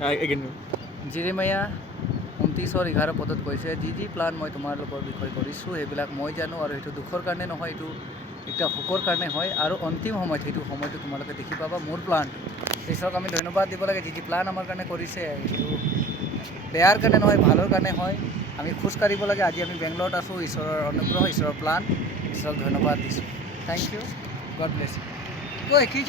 again. জিৰিমায়া 29/11 পদত কৈছে যি প্লান মই তোমালোকৰ বিষয়ে কৰিছোঁ সেইবিলাক মই জানো আৰু সেইটো দুখৰ কাৰণে নহয়, এইটো এটা সুখৰ কাৰণে হয় আৰু অন্তিম সময়ত সেইটো সময়টো তোমালোকে দেখি পাবা মোৰ প্লান। ঈশ্বৰক আমি ধন্যবাদ দিব লাগে যি প্লান আমাৰ কাৰণে কৰিছে, সেইটো বেয়াৰ কাৰণে নহয় ভালৰ কাৰণে হয়। আমি খোজকাঢ়িব লাগে। আজি আমি বেংগলোৰত আছোঁ, ঈশ্বৰৰ অনুগ্ৰহ, ঈশ্বৰৰ প্লান। ঈশ্বৰক ধন্যবাদ দিছোঁ। Thank you, God bless you. কৈ কি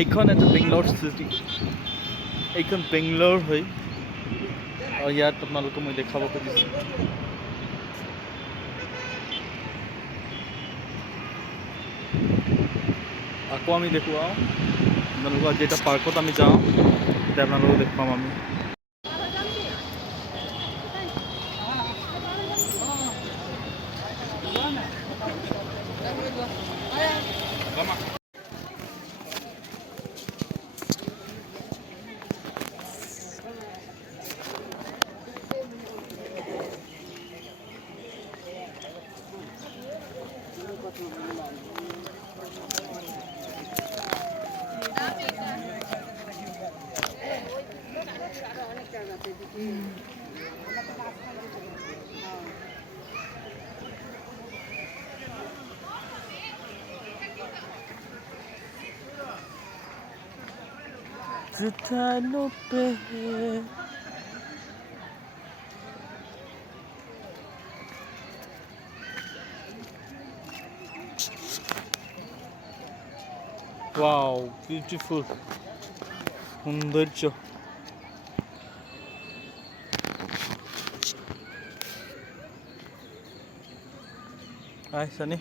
এইখন এটা বেংগলোৰ চিটি, এইখন বেংগলোৰ হয়। ইয়াত আপোনালোকক মই দেখাব খুজিছোঁ। আকৌ আমি দেখুৱাওঁ আপোনালোকক। আজি এটা পাৰ্কত আমি যাওঁ, এতিয়া আপোনালোকক দেখুৱাম আমি। Wow, beautiful. সৌন্দৰ্য। Hi, Sunny.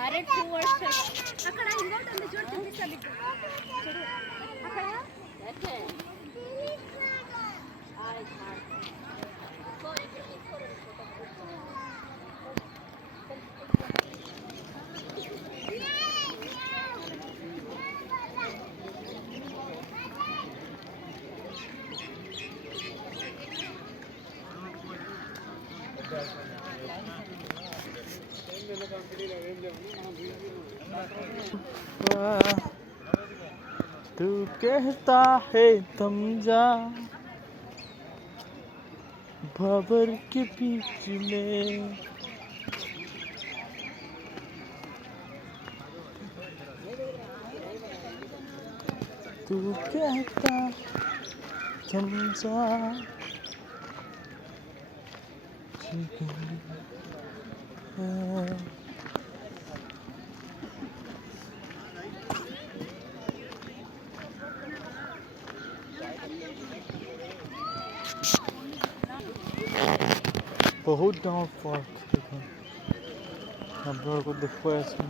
డైరెక్ట్ 2 వర్డ్స్ అక్కడ ఇంకోటి ఉంది చూడు చూపిస్తా మీకు అక్కడ ఓకే तू कहता है थम जा भंवर के बीच में, तू कहता थम जा বহুত ডাঙৰ পাৰ্ক এইখন আপোনালোকক দেখুৱাই আছোঁ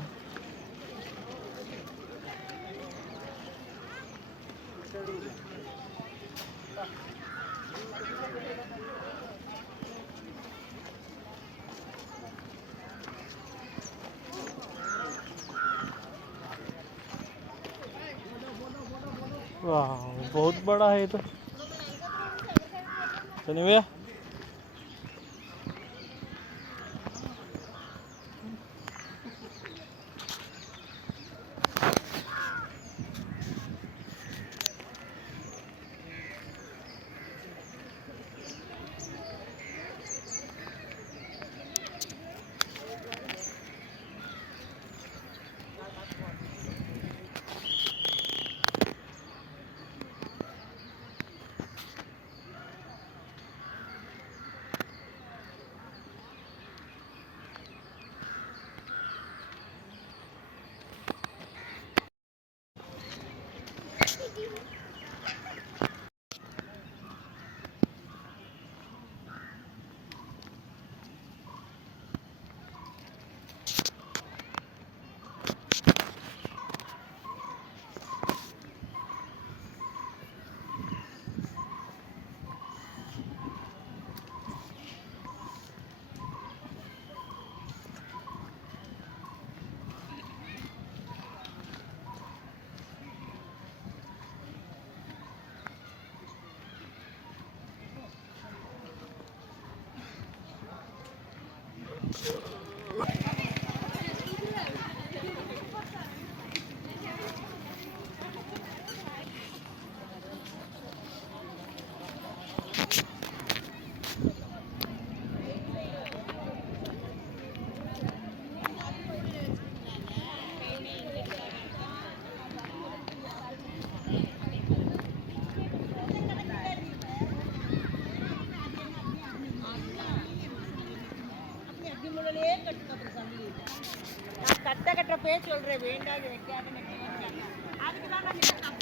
वाह बहुत बड़ा है ये तो सनी भैया கட்ட கட்ட பேர் சொல்றேன் வேண்டாம் வைக்காத அதுக்கு தான் நான்